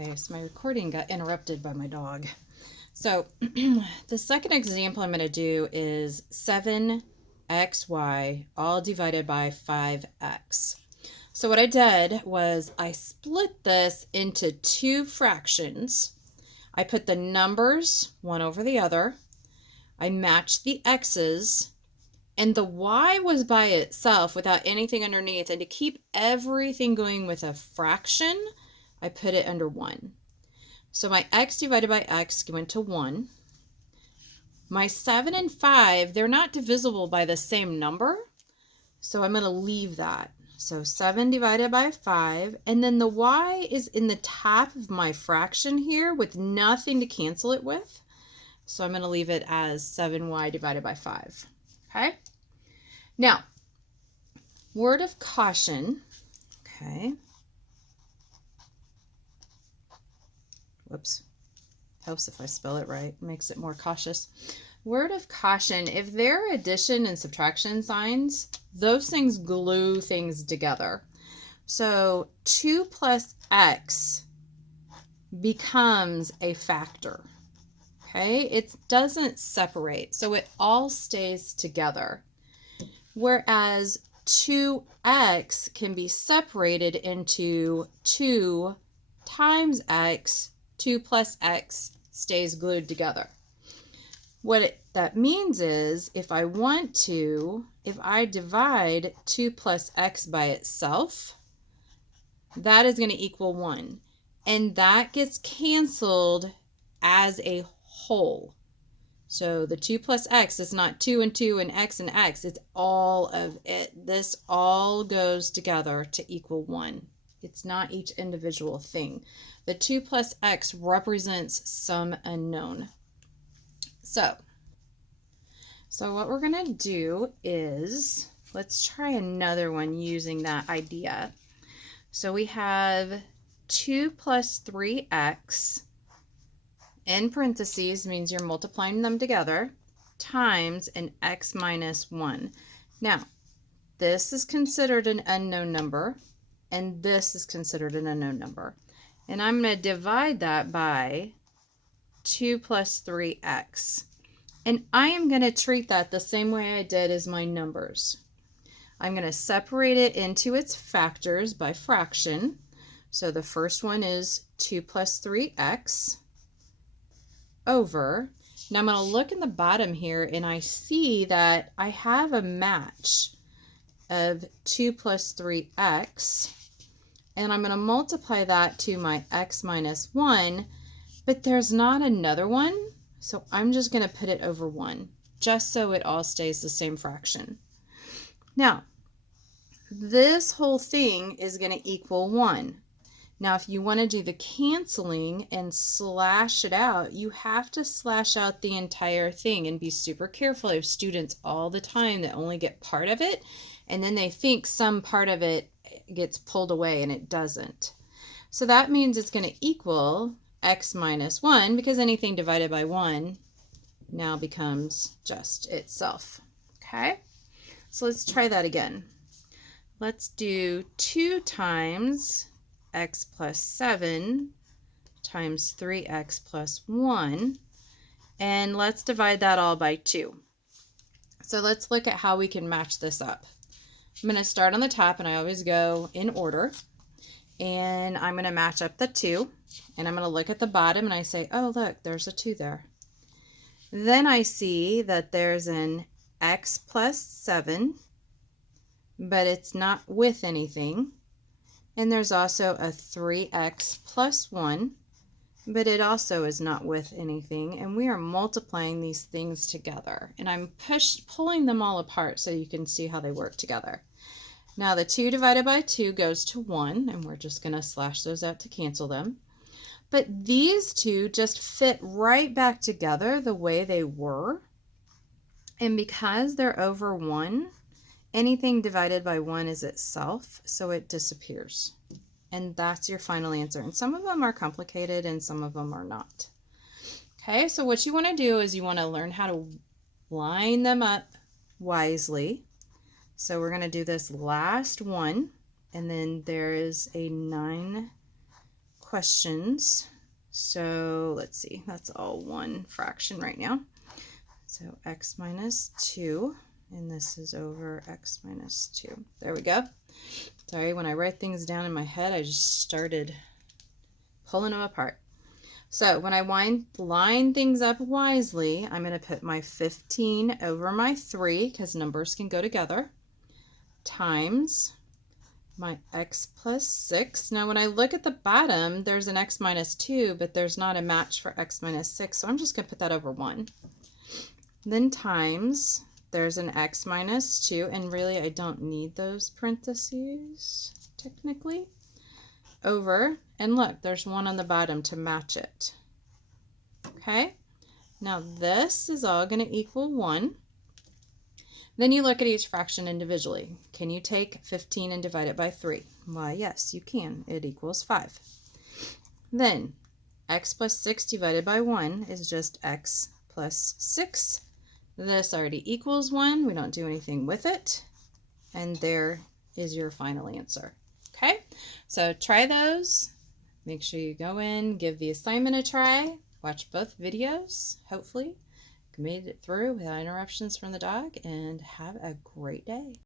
Okay, so my recording got interrupted by my dog. So the second example I'm going to do is 7xy all divided by 5x. So what I did was I split this into two fractions. I put the numbers one over the other. I matched the x's, and the y was by itself without anything underneath. And to keep everything going with a fraction, I put it under 1. So my x divided by x went to 1. My 7 and 5, they're not divisible by the same number, so I'm going to leave that. So 7 divided by 5, and then the y is in the top of my fraction here with nothing to cancel it with. So I'm going to leave it as 7y divided by 5. Okay? Now, word of caution. Okay. Whoops. Helps if I spell it right. Makes it more cautious. Word of caution, if they're addition and subtraction signs, those things glue things together. So 2 plus x becomes a factor. Okay? It doesn't separate, so it all stays together. Whereas 2x can be separated into 2 times x, 2 plus x stays glued together. What that means is if I divide 2 plus x by itself, that is going to equal 1. And that gets canceled as a whole. So the 2 plus x is not 2 and 2 and x, it's all of it. This all goes together to equal 1. It's not each individual thing. The 2 plus x represents some unknown. So what we're going to do is, let's try another one using that idea. So we have 2 plus 3x, in parentheses means you're multiplying them together, times an x minus 1. Now, this is considered an unknown number, and this is considered an unknown number. And I'm going to divide that by 2 plus 3x. And I am going to treat that the same way I did as my numbers. I'm going to separate it into its factors by fraction. So the first one is 2 plus 3x over. Now I'm going to look in the bottom here, and I see that I have a match of 2 plus 3x. And I'm going to multiply that to my x minus 1, but there's not another one, so I'm just going to put it over 1, just so it all stays the same fraction. Now, this whole thing is going to equal 1. Now, if you want to do the canceling and slash it out, you have to slash out the entire thing, and be super careful. I have students all the time that only get part of it, and then they think some part of it gets pulled away, and it doesn't. So that means it's going to equal x minus 1, because anything divided by 1 now becomes just itself. Okay? So let's try that again. Let's do 2 times x plus 7 times 3x plus 1, and let's divide that all by 2. So let's look at how we can match this up. I'm going to start on the top, and I always go in order, and I'm going to match up the 2, and I'm going to look at the bottom, and I say, oh look, there's a 2 there. Then I see that there's an x plus 7, but it's not with anything. And there's also a 3x plus 1, but it also is not with anything. And we are multiplying these things together. And I'm pulling them all apart so you can see how they work together. Now the 2 divided by 2 goes to 1, and we're just going to slash those out to cancel them. But these two just fit right back together the way they were. And because they're over 1, anything divided by 1 is itself, so it disappears. And that's your final answer. And some of them are complicated and some of them are not. Okay, so what you want to do is you want to learn how to line them up wisely. So we're going to do this last one, and then there is a 9 questions. So let's see, that's all one fraction right now. So x minus 2, and this is over x minus 2. There we go. Sorry, when I write things down in my head, I just started pulling them apart. So when I line things up wisely, I'm going to put my 15 over my 3, because numbers can go together, times my x plus 6. Now when I look at the bottom, there's an x minus 2, but there's not a match for x minus 6, so I'm just going to put that over 1. Then times, there's an x minus 2, and really I don't need those parentheses, technically, over, and look, there's 1 on the bottom to match it. Okay, now this is all going to equal 1. Then you look at each fraction individually. Can you take 15 and divide it by 3? Why, yes, you can. It equals 5. Then x plus 6 divided by 1 is just x plus 6. This already equals 1. We don't do anything with it. And there is your final answer. Okay, so try those. Make sure you go in, give the assignment a try, watch both videos, hopefully. Made it through without interruptions from the dog, and have a great day.